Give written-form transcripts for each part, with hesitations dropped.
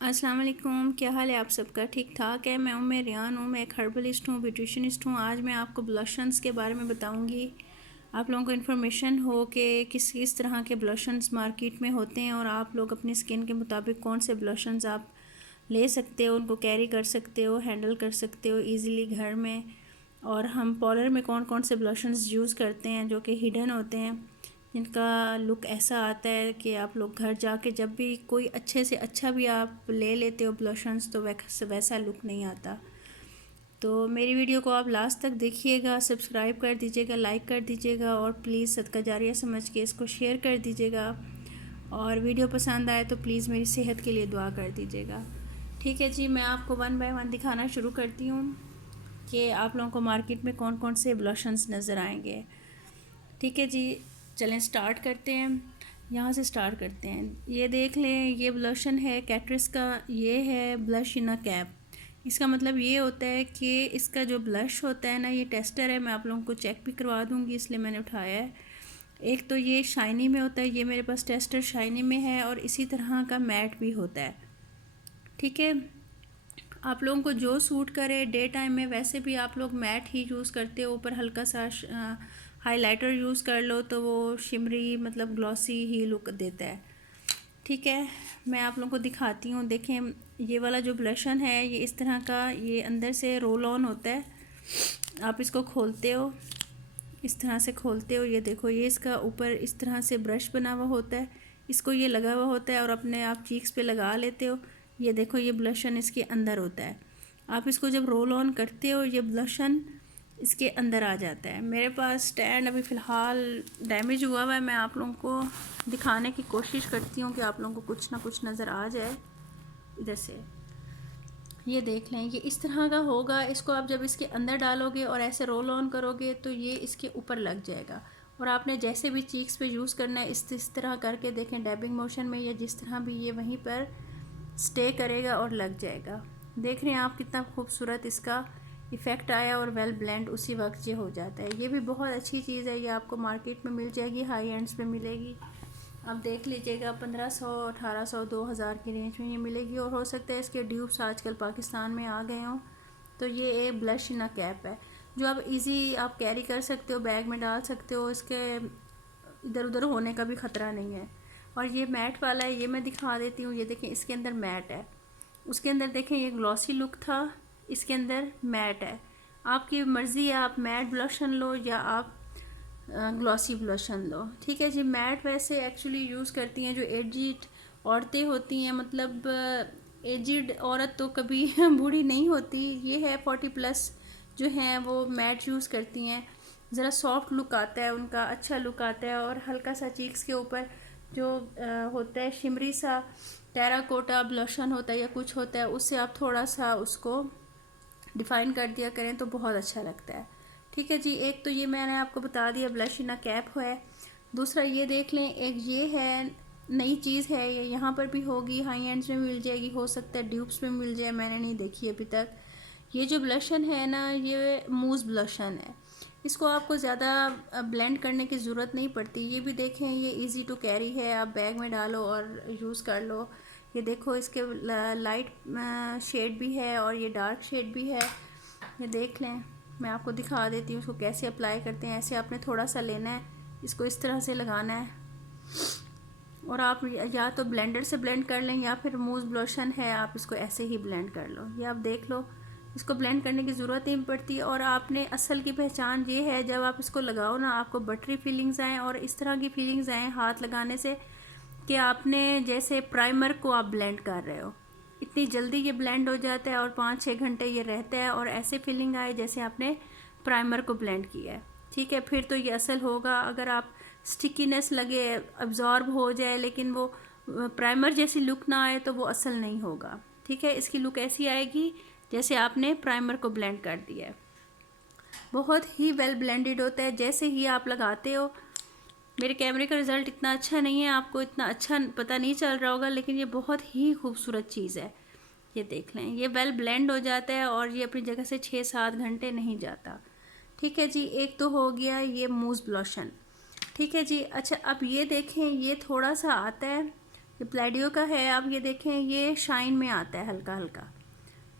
अस्सलाम वालेकुम, क्या हाल है आप सबका? ठीक ठाक है। मैं रियान हूँ, मैं एक हर्बलिस्ट हूँ, ब्यूटिशनिस्ट हूँ। आज मैं आपको ब्लशन्स के बारे में बताऊँगी। आप लोगों को इन्फॉर्मेशन हो कि किस किस तरह के ब्लशन्स मार्केट में होते हैं और आप लोग अपनी स्किन के मुताबिक कौन से ब्लशन्स आप ले सकते हो, उनको कैरी कर सकते हो, हैंडल कर सकते हो ईज़िली घर में। और हम पार्लर में कौन कौन से ब्लशन्स यूज़ करते हैं जो कि हिडन होते हैं, जिनका लुक ऐसा आता है कि आप लोग घर जाके जब भी कोई अच्छे से अच्छा भी आप ले लेते हो ब्लशन्स तो वैसा लुक नहीं आता। तो मेरी वीडियो को आप लास्ट तक देखिएगा, सब्सक्राइब कर दीजिएगा, लाइक कर दीजिएगा और प्लीज़ सदका जारिया समझ के इसको शेयर कर दीजिएगा। और वीडियो पसंद आए तो प्लीज़ मेरी सेहत के लिए दुआ कर दीजिएगा। ठीक है जी, मैं आपको वन बाय वन दिखाना शुरू करती हूँ कि आप लोगों को मार्केट में कौन कौन से ब्लशन्स नज़र आएंगे। ठीक है जी, चलें स्टार्ट करते हैं। यहाँ से स्टार्ट करते हैं। ये देख लें, ये ब्लशन है कैट्रिस का। ये है ब्लश इन अ कैप। इसका मतलब ये होता है कि इसका जो ब्लश होता है ना, ये टेस्टर है। मैं आप लोगों को चेक भी करवा दूँगी, इसलिए मैंने उठाया है। एक तो ये शाइनी में होता है, ये मेरे पास टेस्टर शाइनी में है, और इसी तरह का मैट भी होता है। ठीक है, आप लोगों को जो सूट करे। डे टाइम में वैसे भी आप लोग मैट ही यूज़ करते हो, ऊपर हल्का सा हाइलाइटर यूज़ कर लो तो वो शिमरी मतलब ग्लॉसी ही लुक देता है। ठीक है, मैं आप लोगों को दिखाती हूँ। देखें, ये वाला जो ब्लशन है ये इस तरह का, ये अंदर से रोल ऑन होता है। आप इसको खोलते हो, इस तरह से खोलते हो। ये देखो, ये इसका ऊपर इस तरह से ब्रश बना हुआ होता है, इसको ये लगा हुआ होता है और अपने आप चीक्स पे लगा लेते हो। ये देखो, ये ब्लशन इसके अंदर होता है। आप इसको जब रोल ऑन करते हो, ये ब्लशन इसके अंदर आ जाता है। मेरे पास स्टैंड अभी फ़िलहाल डैमेज हुआ हुआ है। मैं आप लोगों को दिखाने की कोशिश करती हूँ कि आप लोगों को कुछ ना कुछ नज़र आ जाए। इधर से ये देख लें, ये इस तरह का होगा। इसको आप जब इसके अंदर डालोगे और ऐसे रोल ऑन करोगे तो ये इसके ऊपर लग जाएगा। और आपने जैसे भी चीक्स पे यूज़ करना है, इस तरह करके देखें, डैबिंग मोशन में या जिस तरह भी, ये वहीं पर स्टे करेगा और लग जाएगा। देख रहे हैं आप कितना खूबसूरत इसका इफ़ेक्ट आया और वेल ब्लेंड उसी वक्त ये हो जाता है। ये भी बहुत अच्छी चीज़ है, ये आपको मार्केट में मिल जाएगी, हाई एंड्स पे मिलेगी। आप देख लीजिएगा, 1500, 1800, 2000 की रेंज में ये मिलेगी। और हो सकता है इसके ड्यूब्स आजकल पाकिस्तान में आ गए हों। तो ये एक ब्लश इन अ कैप है जो आप इजी आप कैरी कर सकते हो, बैग में डाल सकते हो, इसके इधर उधर होने का भी ख़तरा नहीं है। और ये मैट वाला है, ये मैं दिखा देती हूँ। ये देखें, इसके अंदर मैट है, उसके अंदर देखें ये ग्लॉसी लुक था, इसके अंदर मैट है। आपकी मर्ज़ी है, आप मैट ब्लशन लो या आप ग्लॉसी ब्लशन लो। ठीक है जी, मैट वैसे एक्चुअली यूज़ करती हैं जो एजिड औरतें होती हैं, मतलब एजिड औरत तो कभी बूढ़ी नहीं होती। ये है 40+ जो हैं वो मैट यूज़ करती हैं। ज़रा सॉफ्ट लुक आता है उनका, अच्छा लुक आता है। और हल्का सा चीक्स के ऊपर जो होता है शिमरी सा टेराकोटा ब्लशन होता है या कुछ होता है, उससे आप थोड़ा सा उसको डिफ़ाइन कर दिया करें तो बहुत अच्छा लगता है। ठीक है जी, एक तो ये मैंने आपको बता दिया ब्लश इन अ कैप है। दूसरा ये देख लें, एक ये है, नई चीज़ है, ये यहाँ पर भी होगी, हाई एंड्स में मिल जाएगी, हो सकता है ड्यूब्स में मिल जाए, मैंने नहीं देखी अभी तक। ये जो ब्लशन है ना, ये मूज़ ब्लशन है। इसको आपको ज़्यादा ब्लेंड करने की ज़रूरत नहीं पड़ती। ये भी देखें, ये इजी टू कैरी है, आप बैग में डालो और यूज़ कर लो। ये देखो, इसके लाइट शेड भी है और ये डार्क शेड भी है। ये देख लें, मैं आपको दिखा देती हूँ इसको कैसे अप्लाई करते हैं। ऐसे आपने थोड़ा सा लेना है, इसको इस तरह से लगाना है और आप या तो ब्लेंडर से ब्लेंड कर लें या फिर मूज़ ब्लोशन है, आप इसको ऐसे ही ब्लेंड कर लो। ये आप देख लो, इसको ब्लेंड करने की ज़रूरत नहीं पड़ती। और आपने असल की पहचान ये है, जब आप इसको लगाओ ना, आपको बटरी फीलिंग्स आएँ और इस तरह की फीलिंग्स आएँ हाथ लगाने से कि आपने जैसे प्राइमर को आप ब्लेंड कर रहे हो। इतनी जल्दी ये ब्लेंड हो जाता है और 5-6 घंटे ये रहता है और ऐसे फीलिंग आए जैसे आपने प्राइमर को ब्लेंड किया है। ठीक है, फिर तो ये असल होगा। अगर आप स्टिकीनेस लगे, अब्जॉर्ब हो जाए, लेकिन वो प्राइमर जैसी लुक ना आए तो वो असल नहीं होगा। ठीक है, इसकी लुक ऐसी आएगी जैसे आपने प्राइमर को ब्लेंड कर दिया है। बहुत ही वेल ब्लेंडेड होता है। जैसे ही आप लगाते हो, मेरे कैमरे का रिज़ल्ट इतना अच्छा नहीं है, आपको इतना अच्छा पता नहीं चल रहा होगा, लेकिन ये बहुत ही खूबसूरत चीज़ है। ये देख लें, ये वेल ब्लेंड हो जाता है और ये अपनी जगह से 6-7 घंटे नहीं जाता। ठीक है जी, एक तो हो गया ये मूज़ ब्लोशन। ठीक है जी, अच्छा अब ये देखें, ये थोड़ा सा आता है ये प्लेडियो का है। आप ये देखें, ये शाइन में आता है हल्का हल्का,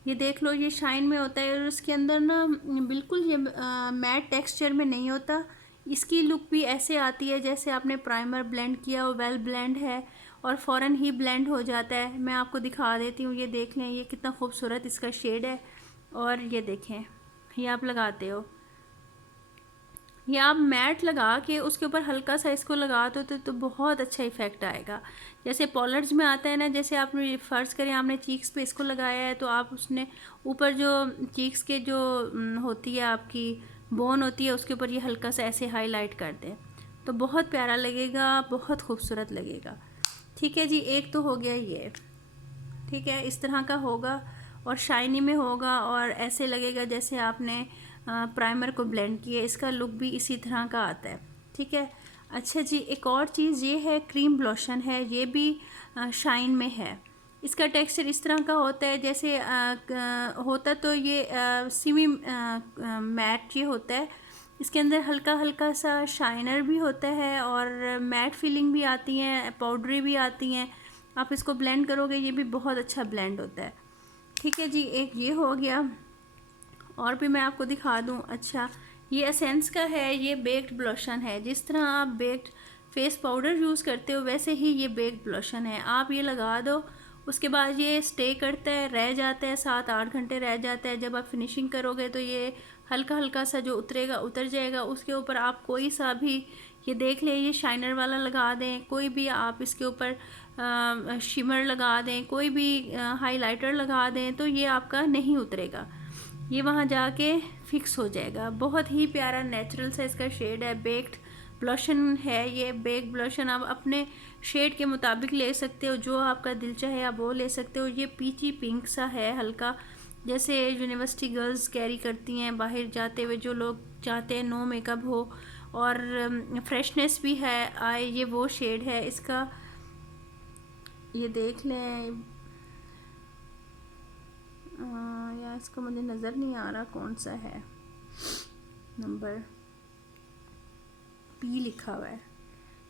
ये देख लो, ये शाइन में होता है और उसके अंदर ना बिल्कुल ये मैट टेक्सचर में नहीं होता। इसकी लुक भी ऐसे आती है जैसे आपने प्राइमर ब्लेंड किया हो, वेल ब्लेंड है और फ़ौरन ही ब्लेंड हो जाता है। मैं आपको दिखा देती हूँ, ये देख लें, ये कितना खूबसूरत इसका शेड है। और ये देखें, ये आप लगाते हो, ये आप मैट लगा के उसके ऊपर हल्का सा इसको लगा दो तो बहुत अच्छा इफ़ेक्ट आएगा। जैसे पॉलर्स में आता है ना, जैसे आपने फ़र्ज़ करें आपने चीक्स पे इसको लगाया है तो आप उसने ऊपर जो चीक्स के जो होती है आपकी बोन होती है उसके ऊपर ये हल्का सा ऐसे हाईलाइट कर दें तो बहुत प्यारा लगेगा, बहुत खूबसूरत लगेगा। ठीक है जी, एक तो हो गया ये, ठीक है, इस तरह का होगा और शाइनी में होगा और ऐसे लगेगा जैसे आपने प्राइमर को ब्लेंड किया। इसका लुक भी इसी तरह का आता है। ठीक है, अच्छा जी, एक और चीज़ ये है, क्रीम ब्लोशन है, ये भी शाइन में है। इसका टेक्सचर इस तरह का होता है जैसे होता तो ये सिमी मैट ये होता है। इसके अंदर हल्का हल्का सा शाइनर भी होता है और मैट फीलिंग भी आती हैं, पाउडरी भी आती हैं। आप इसको ब्लेंड करोगे ये भी बहुत अच्छा ब्लेंड होता है। ठीक है जी, एक ये हो गया और भी मैं आपको दिखा दूं। अच्छा, ये एसेंस का है, ये बेक्ड ब्लोशन है। जिस तरह आप बेक्ड फेस पाउडर यूज़ करते हो वैसे ही ये बेक्ड ब्लोशन है। आप ये लगा दो, उसके बाद ये स्टे करता है, रह जाता है, 7-8 घंटे रह जाता है। जब आप फिनिशिंग करोगे तो ये हल्का हल्का सा जो उतरेगा उतर जाएगा। उसके ऊपर आप कोई सा भी, ये देख लें, ये शाइनर वाला लगा दें, कोई भी आप इसके ऊपर शिमर लगा दें, कोई भी हाइलाइटर लगा दें तो ये आपका नहीं उतरेगा, ये वहाँ जाके फिक्स हो जाएगा। बहुत ही प्यारा नेचुरल सा इसका शेड है, बेक्ड ब्लोशन है ये। बेक ब्लोशन आप अपने शेड के मुताबिक ले सकते हो, जो आपका दिल चाहे आप वो ले सकते हो। ये पीची पिंक सा है हल्का, जैसे यूनिवर्सिटी गर्ल्स कैरी करती हैं बाहर जाते हुए, जो लोग चाहते हैं नो मेकअप हो और फ्रेशनेस भी है आए, ये वो शेड है इसका। ये देख लें, या इसका मुझे नज़र नहीं आ रहा कौन सा है, नंबर पी लिखा हुआ है।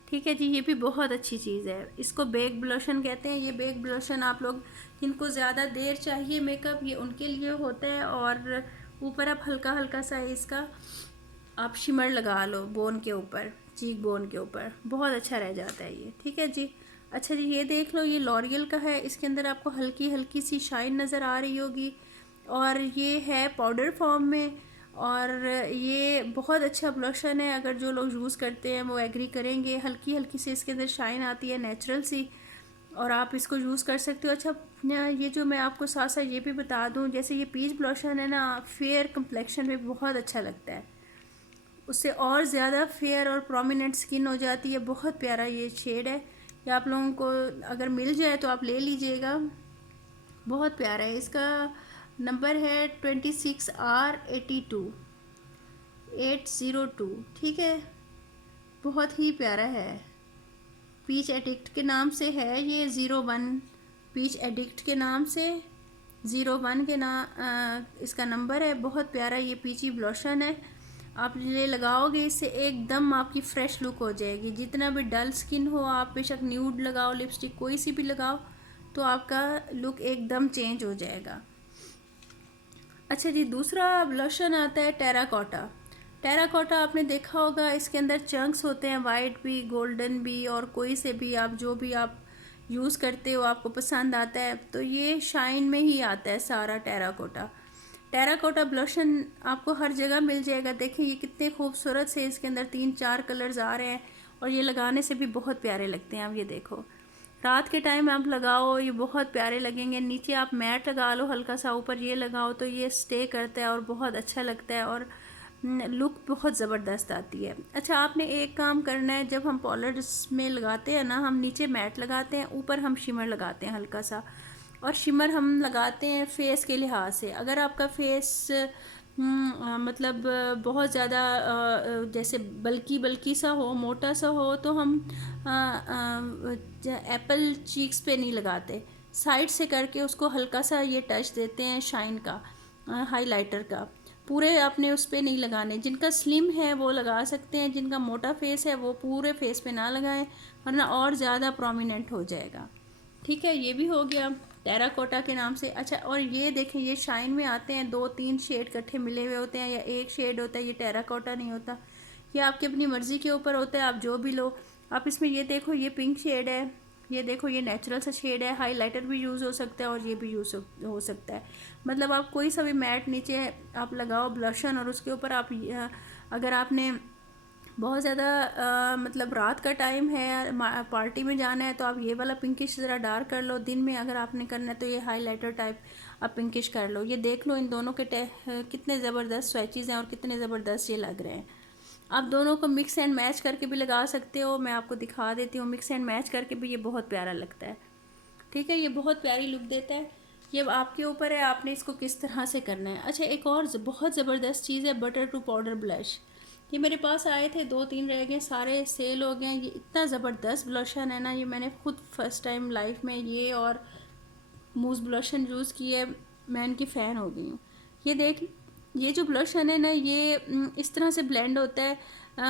ठीक है जी, ये भी बहुत अच्छी चीज़ है, इसको बेक ब्लोशन कहते हैं। ये बेक ब्लोशन आप लोग जिनको ज़्यादा देर चाहिए मेकअप, ये उनके लिए होता है। और ऊपर आप हल्का हल्का सा इसका आप शिमर लगा लो बोन के ऊपर, चीक बोन के ऊपर, बहुत अच्छा रह जाता है ये। ठीक है जी, अच्छा जी, ये देख लो, ये लॉरियल का है। इसके अंदर आपको हल्की हल्की सी शाइन नज़र आ रही होगी और ये है पाउडर फॉर्म में और ये बहुत अच्छा ब्लोशन है। अगर जो लोग यूज़ करते हैं वो एग्री करेंगे, हल्की हल्की सी इसके अंदर शाइन आती है नेचुरल सी, और आप इसको यूज़ कर सकते हो। अच्छा, ये जो मैं आपको साथ साथ ये भी बता दूं, जैसे ये पीच ब्लोशन है ना, फेयर कम्प्लेक्शन में बहुत अच्छा लगता है, उससे और ज़्यादा फेयर और प्रोमिनेंट स्किन हो जाती है। बहुत प्यारा ये शेड है, ये आप लोगों को अगर मिल जाए तो आप ले लीजिएगा, बहुत प्यारा है। इसका नंबर है 26R82802। ठीक है, बहुत ही प्यारा है, पीच एडिक्ट के नाम से है ये, 01 पीच एडिक्ट के नाम से, 01 के इसका नंबर है। बहुत प्यारा ये पीची ब्लोशन है, आप ये लगाओगे इससे एकदम आपकी फ़्रेश लुक हो जाएगी। जितना भी डल स्किन हो, आप बेशक न्यूड लगाओ, लिपस्टिक कोई सी भी लगाओ, तो आपका लुक एकदम चेंज हो जाएगा। अच्छा जी, दूसरा ब्लोशन आता है टेराकोटा। टेराकोटा आपने देखा होगा, इसके अंदर चंक्स होते हैं, वाइट भी, गोल्डन भी, और कोई से भी आप जो भी आप यूज़ करते हो आपको पसंद आता है, तो ये शाइन में ही आता है सारा टेराकोटा। टेराकोटा ब्लोशन आपको हर जगह मिल जाएगा। देखिए ये कितने खूबसूरत से इसके अंदर 3-4 कलर्स आ रहे हैं और ये लगाने से भी बहुत प्यारे लगते हैं। आप ये देखो, रात के टाइम आप लगाओ, ये बहुत प्यारे लगेंगे। नीचे आप मैट लगा लो हल्का सा, ऊपर ये लगाओ तो ये स्टे करता है और बहुत अच्छा लगता है और लुक बहुत ज़बरदस्त आती है। अच्छा, आपने एक काम करना है, जब हम पॉलर्स में लगाते हैं ना, हम नीचे मैट लगाते हैं, ऊपर हम शिमर लगाते हैं हल्का सा, और शिमर हम लगाते हैं फेस के लिहाज से। अगर आपका फेस मतलब बहुत ज़्यादा जैसे बल्की सा हो, मोटा सा हो, तो हम एप्पल चीक्स पे नहीं लगाते, साइड से करके उसको हल्का सा ये टच देते हैं शाइन का, हाइलाइटर का। पूरे आपने उस पर नहीं लगाने। जिनका स्लिम है वो लगा सकते हैं, जिनका मोटा फेस है वो पूरे फेस पे ना लगाएं, वरना और ज़्यादा प्रोमिनेंट हो जाएगा। ठीक है, ये भी हो गया टेराकोटा के नाम से। अच्छा, और ये देखें, ये शाइन में आते हैं, 2-3 शेड इकट्ठे मिले हुए होते हैं या एक शेड होता है, ये टेराकोटा नहीं होता। ये आपकी अपनी मर्ज़ी के ऊपर होता है, आप जो भी लो। आप इसमें ये देखो, ये पिंक शेड है, ये देखो ये नेचुरल सा शेड है, हाइलाइटर भी यूज़ हो सकता है और ये भी यूज़ हो सकता है। मतलब आप कोई सा भी मैट नीचे आप लगाओ ब्लशन, और उसके ऊपर आप अगर आपने बहुत ज़्यादा मतलब रात का टाइम है, पार्टी में जाना है, तो आप ये वाला पिंकिश ज़रा डार्क कर लो। दिन में अगर आपने करना है तो ये हाइलाइटर टाइप आप पिंकिश कर लो। ये देख लो इन दोनों के कितने ज़बरदस्त स्वैचेज़ हैं और कितने ज़बरदस्त ये लग रहे हैं। आप दोनों को मिक्स एंड मैच करके भी लगा सकते हो, मैं आपको दिखा देती हूँ। मिक्स एंड मैच करके भी ये बहुत प्यारा लगता है। ठीक है, ये बहुत प्यारी लुक देता है। ये आपके ऊपर है, आपने इसको किस तरह से करना है। अच्छा, एक और बहुत ज़बरदस्त चीज़ है बटर टू पाउडर ब्लश। ये मेरे पास आए थे, 2-3 रह गए, सारे सेल हो गए। ये इतना ज़बरदस्त ब्लशन है ना, ये मैंने खुद फर्स्ट टाइम लाइफ में ये और मूज़ ब्लशन यूज़ किए, मैं इनकी फ़ैन हो गई हूँ। ये देख, ये जो ब्लशन है ना, ये इस तरह से ब्लेंड होता है,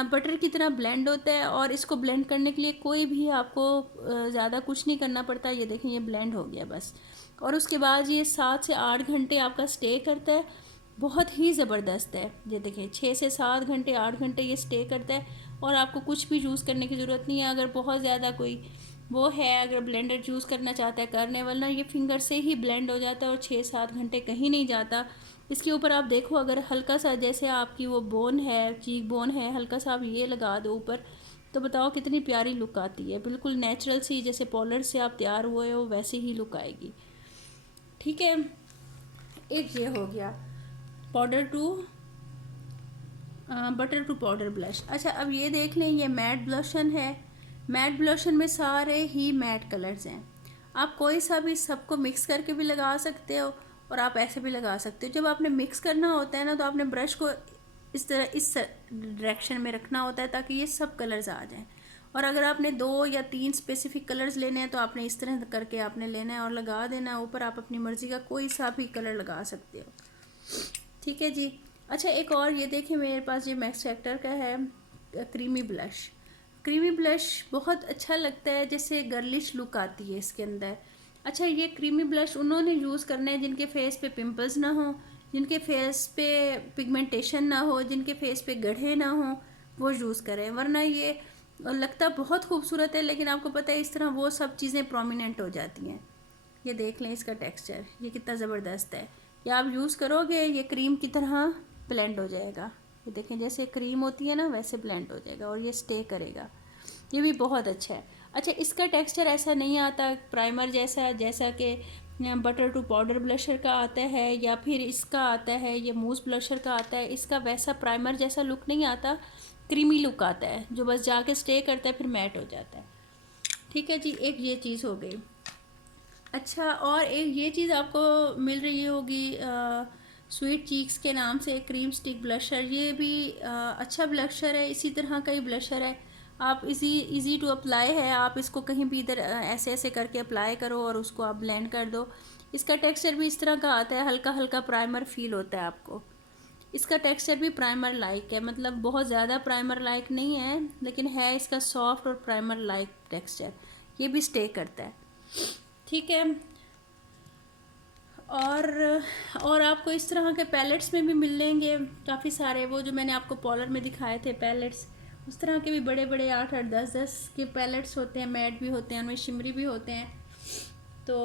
बटर की तरह ब्लेंड होता है, और इसको ब्लेंड करने के लिए कोई भी आपको ज़्यादा कुछ नहीं करना पड़ता। ये देखें, ये ब्लेंड हो गया बस। और उसके बाद ये 7 से 8 घंटे आपका स्टे करता है। बहुत ही ज़बरदस्त है। ये देखें, 6 से 7 घंटे 8 घंटे ये स्टे करता है, और आपको कुछ भी यूज़ करने की ज़रूरत नहीं है। अगर बहुत ज़्यादा कोई वो है, अगर ब्लेंडर यूज़ करना चाहता है करने वाला, ये फिंगर से ही ब्लेंड हो जाता है और 6-7 घंटे कहीं नहीं जाता। इसके ऊपर आप देखो, अगर हल्का सा जैसे आपकी वो बोन है, चीक बोन है, हल्का सा आप ये लगा दो ऊपर, तो बताओ कितनी प्यारी लुक आती है। बिल्कुल नेचुरल सी, जैसे पार्लर से आप तैयार हुए हो वैसे ही लुक आएगी। ठीक है, एक ये हो गया powder to butter to powder blush. अच्छा, अब ये देख लें, ये मैट ब्लशन है। मैट ब्लशन में सारे ही मैट कलर्स हैं। आप कोई सा भी सबको मिक्स करके भी लगा सकते हो, और आप ऐसे भी लगा सकते हो। जब आपने मिक्स करना होता है ना, तो आपने ब्रश को इस तरह इस डायरेक्शन में रखना होता है ताकि ये सब कलर्स आ जाएं। और अगर आपने 2 या 3 स्पेसिफिक कलर्स लेने हैं तो आपने इस तरह करके आपने लेना है और लगा देना है ऊपर। आप अपनी मर्ज़ी का कोई सा भी कलर लगा सकते हो। ठीक है जी। अच्छा, एक और ये देखें, मेरे पास ये मैक्स फैक्टर का है क्रीमी ब्लश। क्रीमी ब्लश बहुत अच्छा लगता है, जैसे गर्लिश लुक आती है इसके अंदर। अच्छा, ये क्रीमी ब्लश उन्होंने यूज़ करना है जिनके फेस पे पिंपल्स ना हो, जिनके फेस पे पिगमेंटेशन ना हो, जिनके फेस पे गड्ढे ना हो, वो यूज़ करें। वरना ये लगता बहुत खूबसूरत है, लेकिन आपको पता है इस तरह वो सब चीज़ें प्रोमिनेंट हो जाती हैं। ये देख लें इसका टेक्सचर, ये कितना ज़बरदस्त है। या आप यूज़ करोगे, ये क्रीम की तरह ब्लेंड हो जाएगा। ये देखें, जैसे क्रीम होती है ना, वैसे ब्लेंड हो जाएगा और ये स्टे करेगा। ये भी बहुत अच्छा है। अच्छा, इसका टेक्सचर ऐसा नहीं आता प्राइमर जैसा, जैसा कि बटर टू पाउडर ब्लशर का आता है, या फिर इसका आता है, ये मूस ब्लशर का आता है। इसका वैसा प्राइमर जैसा लुक नहीं आता, क्रीमी लुक आता है जो बस जाके स्टे करता है, फिर मैट हो जाता है। ठीक है जी, एक ये चीज़ हो गई। अच्छा, और एक ये चीज़ आपको मिल रही होगी स्वीट चीक्स के नाम से, क्रीम स्टिक ब्लशर। ये भी अच्छा ब्लशर है, इसी तरह का ही ब्लशर है। आप इजी टू अप्लाई है, आप इसको कहीं भी इधर ऐसे ऐसे करके अप्लाई करो और उसको आप ब्लेंड कर दो। इसका टेक्सचर भी इस तरह का आता है, हल्का हल्का प्राइमर फील होता है आपको। इसका टेक्सचर भी प्राइमर लाइक है, मतलब बहुत ज़्यादा प्राइमर लाइक नहीं है, लेकिन है इसका सॉफ्ट और प्राइमर लाइक टेक्सचर। ये भी स्टे करता है। ठीक है, और आपको इस तरह के पैलेट्स में भी मिल लेंगे काफ़ी सारे। वो जो मैंने आपको पॉलर में दिखाए थे पैलेट्स, उस तरह के भी बड़े बड़े 8-8 10-10 के पैलेट्स होते हैं, मैट भी होते हैं, उनमें शिमरी भी होते हैं। तो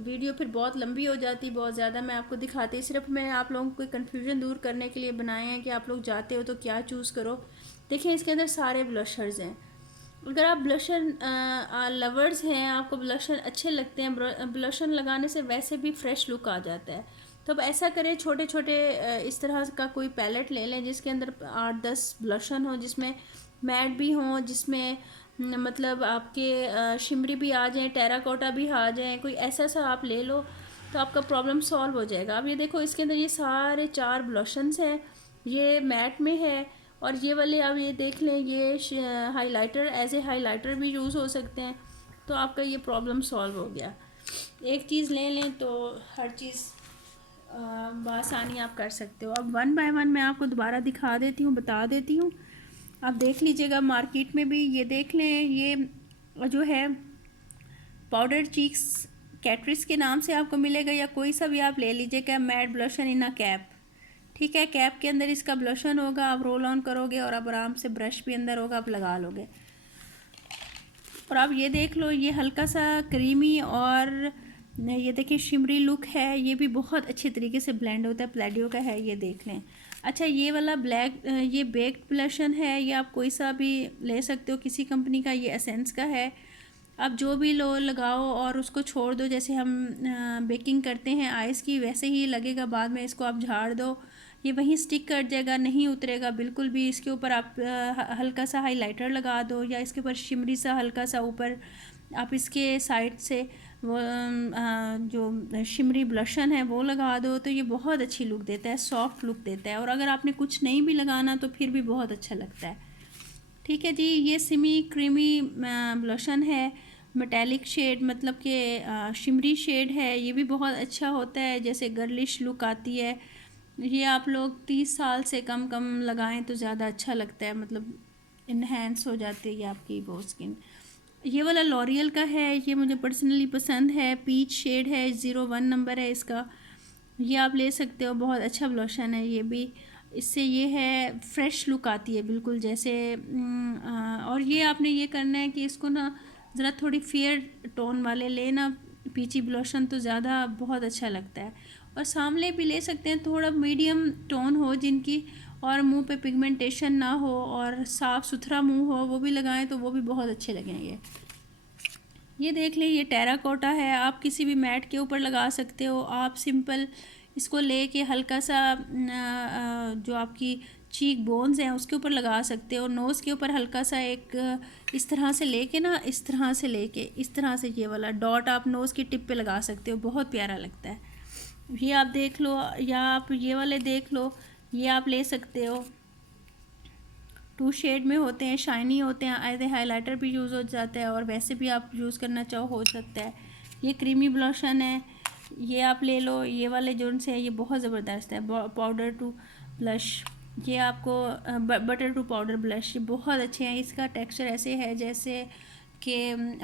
वीडियो फिर बहुत लंबी हो जाती, बहुत ज़्यादा मैं आपको दिखाती। सिर्फ मैं आप लोगों को कन्फ्यूजन दूर करने के लिए बनाए हैं कि आप लोग जाते हो तो क्या चूज़ करो। देखिए, इसके अंदर सारे ब्लशर्स हैं। अगर आप ब्लशन लवर्स हैं, आपको ब्लशन अच्छे लगते हैं, ब्लशन लगाने से वैसे भी फ्रेश लुक आ जाता है। तो अब ऐसा करें, छोटे छोटे इस तरह का कोई पैलेट ले लें जिसके अंदर 8-10 ब्लशन हो, जिसमें मैट भी हों, जिसमें मतलब आपके शिमरी भी आ जाएं, टेराकोटा भी आ जाएं, कोई ऐसा सा आप ले लो तो आपका प्रॉब्लम सॉल्व हो जाएगा। अब ये देखो, इसके अंदर ये सारे 4 ब्लशंस हैं, ये मैट में है, और ये वाले आप ये देख लें, ये हाइलाइटर, एज ए हाइलाइटर भी यूज़ हो सकते हैं। तो आपका ये प्रॉब्लम सॉल्व हो गया। एक चीज़ ले लें तो हर चीज़ बआसानी आप कर सकते हो। अब 1 बाय 1 मैं आपको दोबारा दिखा देती हूँ, बता देती हूँ, आप देख लीजिएगा। मार्केट में भी ये देख लें, ये जो है पाउडर चीक्स कैटरिस के नाम से आपको मिलेगा, या कोई सा भी आप ले लीजिएगा। मैट ब्लशन इन अ कैप, ठीक है। कैप के अंदर इसका ब्लशन होगा, आप रोल ऑन करोगे और अब आराम से ब्रश भी अंदर होगा, आप लगा लोगे। और आप ये देख लो, ये हल्का सा क्रीमी और ये देखिए शिमरी लुक है, ये भी बहुत अच्छे तरीके से ब्लेंड होता है, प्लेडियो का है, ये देख लें। अच्छा, ये वाला ब्लैक ये बेक्ड ब्लशन है, ये आप कोई सा भी ले सकते हो, किसी कंपनी का, ये एसेंस का है। आप जो भी लो लगाओ और उसको छोड़ दो, जैसे हम बेकिंग करते हैं आइस की, वैसे ही लगेगा। बाद में इसको आप झाड़ दो, ये वहीं स्टिक कर जाएगा, नहीं उतरेगा बिल्कुल भी। इसके ऊपर आप हल्का सा हाइलाइटर लगा दो, या इसके ऊपर शिमरी सा हल्का सा ऊपर आप इसके साइड से वो जो शिमरी ब्लशन है वो लगा दो, तो ये बहुत अच्छी लुक देता है, सॉफ्ट लुक देता है। और अगर आपने कुछ नहीं भी लगाना तो फिर भी बहुत अच्छा लगता है। ठीक है जी, ये सिमी क्रीमी ब्लशन है, मेटेलिक शेड, मतलब कि शिमरी शेड है, ये भी बहुत अच्छा होता है, जैसे गर्लिश लुक आती है। ये आप लोग 30 साल से कम लगाएं तो ज़्यादा अच्छा लगता है, मतलब इन्हेंस हो जाती है आपकी वो स्किन। ये वाला लॉरियल का है, ये मुझे पर्सनली पसंद है, पीच शेड है, 01 नंबर है इसका, ये आप ले सकते हो, बहुत अच्छा ब्लोशन है ये भी। इससे ये है फ्रेश लुक आती है बिल्कुल जैसे और ये आपने ये करना है कि इसको ना ज़रा थोड़ी फेयर टोन वाले लेना, पीची ब्लोशन तो ज़्यादा बहुत अच्छा लगता है। और सामले भी ले सकते हैं, थोड़ा मीडियम टोन हो जिनकी, और मुंह पे पिगमेंटेशन ना हो और साफ़ सुथरा मुंह हो, वो भी लगाएं तो वो भी बहुत अच्छे लगेंगे। ये देख लें, ये टेराकोटा है, आप किसी भी मैट के ऊपर लगा सकते हो। आप सिंपल इसको लेके हल्का सा जो आपकी चीक बोन्स हैं उसके ऊपर लगा सकते हो, नोज़ के ऊपर हल्का सा एक इस तरह से लेके ना, इस तरह से लेके इस तरह से ये वाला डॉट आप नोज़ की टिप पे लगा सकते हो, बहुत प्यारा लगता है। ये आप देख लो, या आप ये वाले देख लो, ये आप ले सकते हो। 2 शेड में होते हैं, शाइनी होते हैं, ऐसे हाइलाइटर भी यूज़ हो जाता है और वैसे भी आप यूज़ करना चाहो हो सकता है। ये क्रीमी ब्लशन है, ये आप ले लो। ये वाले जो से है ये बहुत ज़बरदस्त है, पाउडर टू ब्लश, ये आपको बटर टू पाउडर ब्लश, ये बहुत अच्छे हैं। इसका टेक्सचर ऐसे है जैसे कि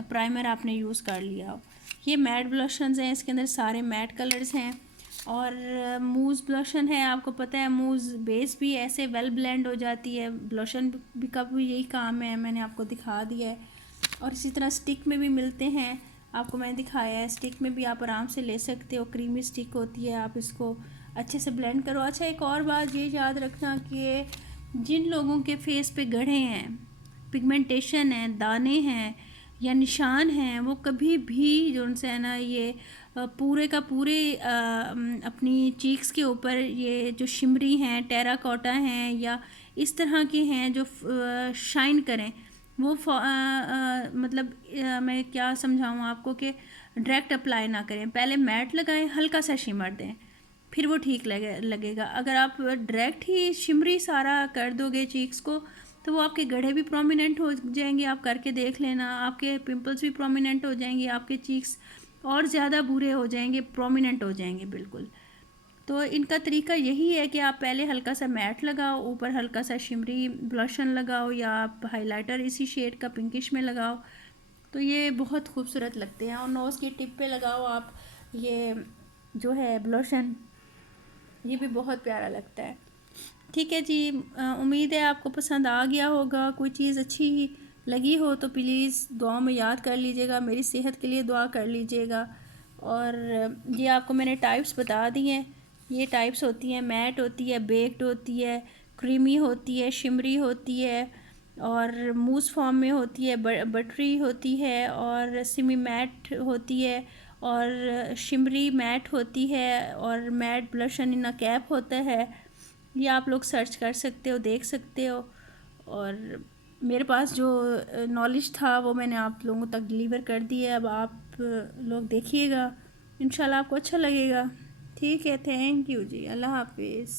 प्राइमर आपने यूज़ कर लिया हो। ये मैट ब्लशंस हैं, इसके अंदर सारे मैट कलर्स हैं। और मूज़ ब्लशन है, आपको पता है मूज़ बेस भी ऐसे वेल ब्लेंड हो जाती है, ब्लशन भी का भी यही काम है, मैंने आपको दिखा दिया है। और इसी तरह स्टिक में भी मिलते हैं, आपको मैंने दिखाया है, स्टिक में भी आप आराम से ले सकते हो, क्रीमी स्टिक होती है, आप इसको अच्छे से ब्लेंड करो। अच्छा, एक और बात ये याद रखना कि जिन लोगों के फेस पे गड्ढे हैं, पिगमेंटेशन है, दाने हैं या निशान हैं, वो कभी भी जो उनसे है ना ये पूरे का पूरे अपनी चीक्स के ऊपर ये जो शिमरी हैं, टेराकोटा हैं या इस तरह के हैं जो शाइन करें, वो मतलब मैं क्या समझाऊँ आपको कि डायरेक्ट अप्लाई ना करें, पहले मैट लगाएं, हल्का सा शिमर दें, फिर वो ठीक लगेगा। अगर आप डायरेक्ट ही शिमरी सारा कर दोगे चीक्स को तो वो आपके गड्ढे भी प्रोमिनेंट हो जाएंगे, आप करके देख लेना, आपके पिंपल्स भी प्रोमिनेंट हो जाएंगे, आपके चीक्स और ज़्यादा बुरे हो जाएंगे, प्रोमिनेंट हो जाएंगे बिल्कुल। तो इनका तरीका यही है कि आप पहले हल्का सा मैट लगाओ, ऊपर हल्का सा शिमरी ब्लशन लगाओ, या आप हाइलाइटर इसी शेड का पिंकिश में लगाओ, तो ये बहुत खूबसूरत लगते हैं। और नोज़ की टिप पे लगाओ आप ये जो है ब्लशन, ये भी बहुत प्यारा लगता है। ठीक है जी, उम्मीद है आपको पसंद आ गया होगा। कोई चीज़ अच्छी लगी हो तो प्लीज़ दुआ में याद कर लीजिएगा, मेरी सेहत के लिए दुआ कर लीजिएगा। और ये आपको मैंने टाइप्स बता दी हैं, ये टाइप्स होती हैं, मैट होती है, बेक्ड होती है, क्रीमी होती है, शिमरी होती है, और मूस फॉर्म में होती है, बटरी होती है, और सिमी मैट होती है, और शिमरी मैट होती है, और मैट ब्लशन इन अ कैप होता है। ये आप लोग सर्च कर सकते हो, देख सकते हो। और मेरे पास जो नॉलेज था वो मैंने आप लोगों तक डिलीवर कर दी है, अब आप लोग देखिएगा, इंशाल्लाह आपको अच्छा लगेगा। ठीक है, थैंक यू जी, अल्लाह हाफिज़।